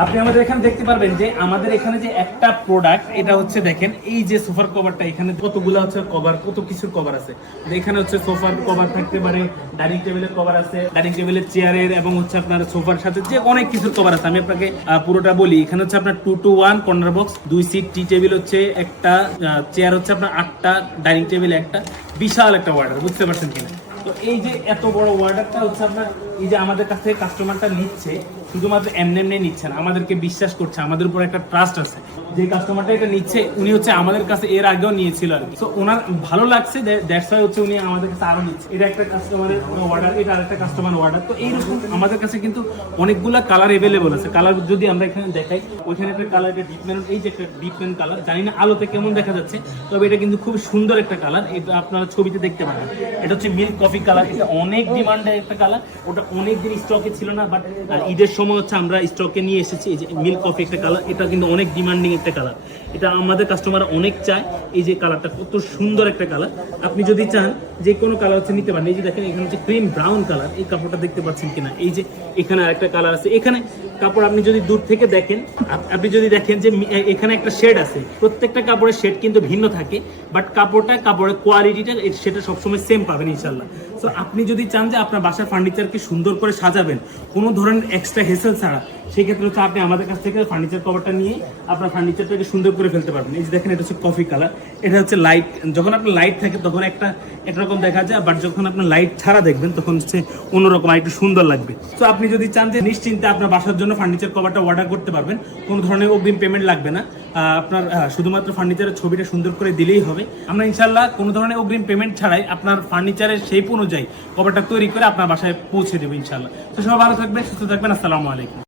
আপনি আমাদের এখানে দেখতে পারবেন যে আমাদের এখানে যে একটা প্রোডাক্ট, এটা হচ্ছে দেখেন এই যে সোফার কভারটা, এখানে কতগুলো হচ্ছে কভার, কত কিছুর কভার আছে। এখানে হচ্ছে সোফার কভার থাকতে পারে, ডাইনিং টেবিলের কভার আছে, ডাইনিং টেবিলের চেয়ারের এবং হচ্ছে আপনার সোফার সাথে যে অনেক কিছুর কভার আছে। আমি আপনাকে পুরোটা বলি। এখানে হচ্ছে আপনার 2-to-1 কর্নার বক্স, 2 সিট, টি টেবিল হচ্ছে একটা, চেয়ার হচ্ছে আপনার 8টা, ডাইনিং টেবিল একটা, বিশাল একটা অর্ডার, বুঝতে পারছেন কিনা? তো এই যে এত বড় অর্ডারটা হচ্ছে আপনার, এই যে আমাদের কাছ থেকে কাস্টমারটা নিচ্ছে, শুধুমাত্র এমনি নিচ্ছে না, আমাদেরকে বিশ্বাস করছে, আমাদের উপর একটা ট্রাস্ট আছে। যে কাস্টমারটা এটা নিচ্ছে উনি হচ্ছে আমাদের কাছে এর আগেও নিয়েছিল আর কি। তো ওনার ভালো লাগছে, দ্যাটস ওয়াই হচ্ছে উনি আমাদের কাছে আরো নিচ্ছে। এটা একটা কাস্টমারের অর্ডার, এটা আরেকটা কাস্টমার অর্ডার। তো এইরকম আমাদের কাছে কিন্তু অনেকগুলা কালার এভেলেবল আছে। কালার যদি আমরা এখানে দেখাই, ওইখানে একটা কালার, এটা ডিপ মেরুন, এই যে একটা ডিপ মেরুন কালার, জানি না আলোতে কেমন দেখা যাচ্ছে, তবে এটা কিন্তু খুব সুন্দর একটা কালার। এটা আপনারা ছবিতে দেখতে পাবেন। এটা হচ্ছে মিল্ক কফি কালার, এটা অনেক ডিমান্ডের একটা কালার। ওটা অনেক দিন স্টকে ছিল না, বাট ঈদের সময় হচ্ছে আমরা স্টকে নিয়ে এসেছি। এই যে মিল্ক কফি একটা কালার, এটা কিন্তু অনেক ডিমান্ডিং একটা কালার, এটা আমাদের কাস্টমার অনেক চায়। এই যে কালারটা কত সুন্দর একটা কালার, আপনি যদি চান যে কোনো কালার হচ্ছে নিতে পারেন। এই যে দেখেন এখানে হচ্ছে ক্রিম ব্রাউন কালার, এই কাপড়টা দেখতে পাচ্ছেন কিনা? এই যে এখানে আরেকটা কালার আছে। এখানে কাপড় আপনি যদি দূর থেকে দেখেন, আপনি যদি দেখেন যে এখানে একটা শেড আছে, প্রত্যেকটা কাপড়ের শেড কিন্তু ভিন্ন থাকে, বাট কাপড়ের কোয়ালিটিটা সেটা সবসময় সেম পাবেন ইনশাল্লাহ। তো আপনি যদি চান যে আপনার বাসার ফার্নিচারকে সুন্দর করে সাজাবেন কোনো ধরনের এক্সট্রা হেসেল ছাড়া, সেই ক্ষেত্রে হচ্ছে আপনি আমাদের কাছ থেকে ফার্নিচার কভারটা নিয়ে আপনার ফার্নিচারটাকে সুন্দর করে ফেলতে পারবেন। এই যে দেখেন এটা হচ্ছে কফি কালার, এটা হচ্ছে লাইট। যখন আপনার লাইট থাকে তখন একরকম দেখা যায়, বাট যখন আপনার লাইট ছাড়া দেখবেন তখন হচ্ছে অন্যরকম, একটু সুন্দর লাগবে। তো আপনি যদি চান যে নিশ্চিন্তে আপনার বাসার জন্য ফার্নিচার কভারটা অর্ডার করতে পারবেন, কোনো ধরনের অগ্রিম পেমেন্ট লাগবে না। আপনার শুধুমাত্র ফার্নিচারের ছবিটা সুন্দর করে দিলেই হবে। আমরা ইনশাল্লাহ কোনো ধরনের অগ্রিম পেমেন্ট ছাড়াই আপনার ফার্নিচারের শেপ অনুযায়ী কভারটা তৈরি করে আপনার বাসায় পৌঁছে দেবো ইনশাল্লাহ। তো সবাই ভালো থাকবেন, সুস্থ থাকবেন। আসসালামু আলাইকুম।